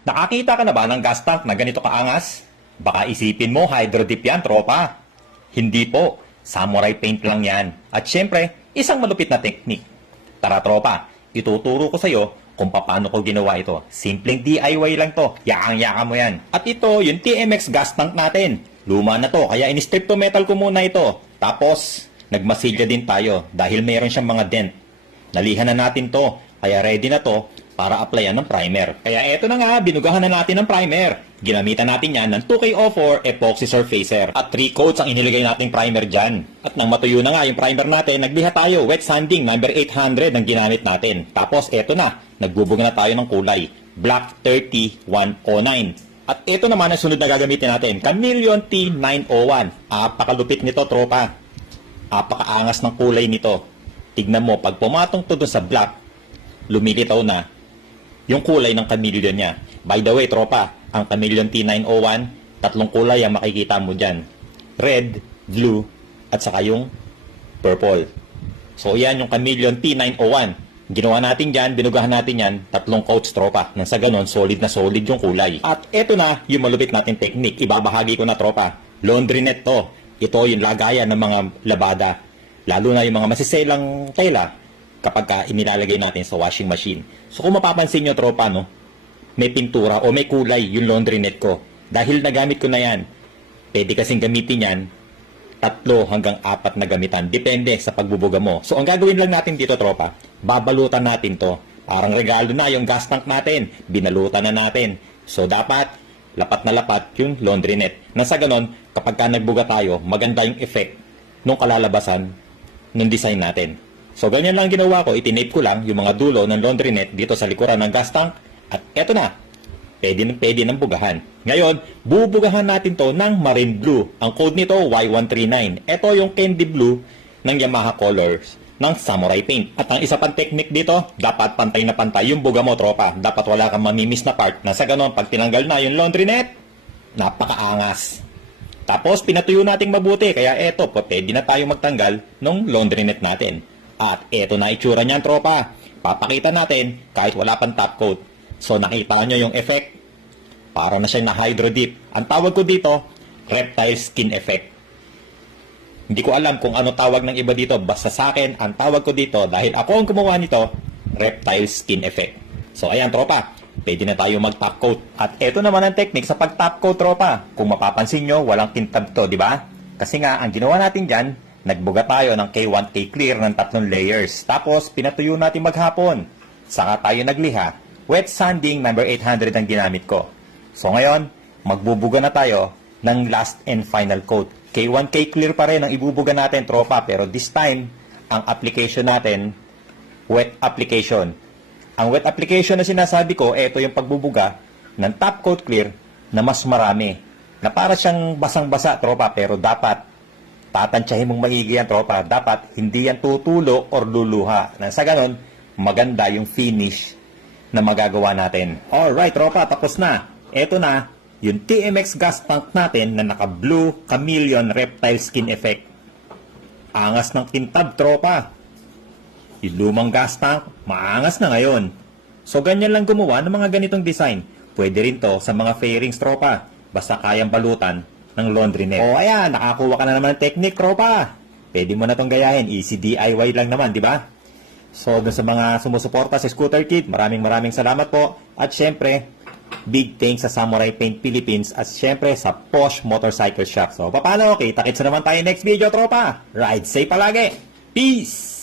Nakakita ka na ba ng gas tank na ganito kaangas? Baka isipin mo hydro dip yan, tropa. Hindi po, samurai paint lang yan. At syempre, isang malupit na technique. Tara tropa, ituturo ko sa'yo kung paano ko ginawa ito. Simpleng DIY lang to, yakang-yaka mo yan. At ito, yung TMX gas tank natin. Luma na to, kaya in-strip to metal ko muna ito. Tapos, nagmasilya din tayo dahil mayroon siyang mga dent. Nalihan na natin to, kaya ready na to para applyan ng primer. Kaya eto na nga, binugahan na natin ng primer. Ginamitan natin yan ng 2K04 Epoxy Surfacer. At 3 coats ang inilagay nating primer dyan. At nang matuyo na nga yung primer natin, nagliha tayo, wet sanding number 800 ang ginamit natin. Tapos eto na, nagbubuga na tayo ng kulay, Black 30109. At ito naman ang sunod na gagamitin natin, Chameleon T901. Apakalupit nito, tropa. Apakaangas ng kulay nito. Tignan mo, pag pumatong to dun sa black, lumilitaw na yung kulay ng chameleon niya. By the way, tropa, ang Chameleon T901, tatlong kulay ang makikita mo dyan. Red, blue, at saka yung purple. So, yan yung Chameleon T901. Ginawa natin dyan, binugahan natin yan, tatlong coats, tropa. Nang sa ganon, solid na solid yung kulay. At eto na, yung malupit natin technique. Ibabahagi ko na, tropa. Laundry net to. Ito yung lagayan ng mga labada. Lalo na yung mga masiselang tela kapag inilalagay natin sa washing machine. So kung mapapansin nyo, tropa, no, may pintura o may kulay yung laundry net ko. Dahil nagamit ko na yan, pwede kasing gamitin yan 3 hanggang 4 na gamitan. Depende sa pagbubuga mo. So ang gagawin lang natin dito, tropa, babalutan natin to. Parang regalo na yung gas tank natin. Binalutan na natin. So dapat lapat na lapat yung laundry net. Nang sa ganon, kapag nagbuga tayo, maganda yung effect nung kalalabasan ng design natin. So, ganyan lang ginawa ko. Itinape ko lang yung mga dulo ng laundry net dito sa likuran ng gas tank. At eto na. Pwede ng bugahan. Ngayon, bubugahan natin to ng marine blue. Ang code nito, Y139. Ito yung candy blue ng Yamaha Colors ng Samurai Paint. At ang isa pang technique dito, dapat pantay na pantay yung buga mo, tropa. Dapat wala kang mamimiss na part. Na sa ganon, pag tinanggal na yung laundry net, napakaangas. Tapos, pinatuyo nating mabuti. Kaya eto, pwede na tayo magtanggal ng laundry net natin. At eto na itsura niyan, tropa. Papakita natin kahit wala pang top coat. So nakita nyo yung effect. Para na siya na hydro dip. Ang tawag ko dito, reptile skin effect. Hindi ko alam kung ano tawag ng iba dito. Basta sa akin, ang tawag ko dito, dahil ako ang gumawa nito, reptile skin effect. So ayan, tropa. Pwede na tayo mag-top coat. At eto naman ang technique sa pag-top coat, tropa. Kung mapapansin nyo, walang tintab to, di ba? Kasi nga, ang ginawa natin dyan, nagbuga tayo ng K1K clear ng 3 layers. Tapos, pinatuyo natin maghapon. Saka tayo nagliha. Wet sanding number 800 ang ginamit ko. So ngayon, magbubuga na tayo ng last and final coat. K1K clear pa rin ang ibubuga natin, tropa. Pero this time, ang application natin, wet application. Ang wet application na sinasabi ko, ito yung pagbubuga ng top coat clear na mas marami. Na para siyang basang-basa, tropa. Pero dapat tatansyahin mong maigi yan, tropa. Dapat hindi yan tutulo or luluha. Nang sa ganon, maganda yung finish na magagawa natin. Alright, tropa, tapos na. Eto na, yung TMX gas tank natin na naka-blue chameleon reptile skin effect. Angas ng tintab, tropa. Yung lumang gas tank, maangas na ngayon. So, ganyan lang gumawa ng mga ganitong design. Pwede rin to sa mga fairings, tropa. Basta kayang balutan ng laundry net. O ayan, nakakuha ka na naman ng technique, tropa. Pwede mo na tong gayahin. Easy DIY lang naman, di ba? So, dun sa mga sumusuporta sa Scooter Kid, maraming salamat po. At syempre, big thanks sa Samurai Paint Philippines at syempre sa Posh Motorcycle Shop. So, paano? Kita-kits na naman tayo next video, tropa. Ride safe palagi. Peace!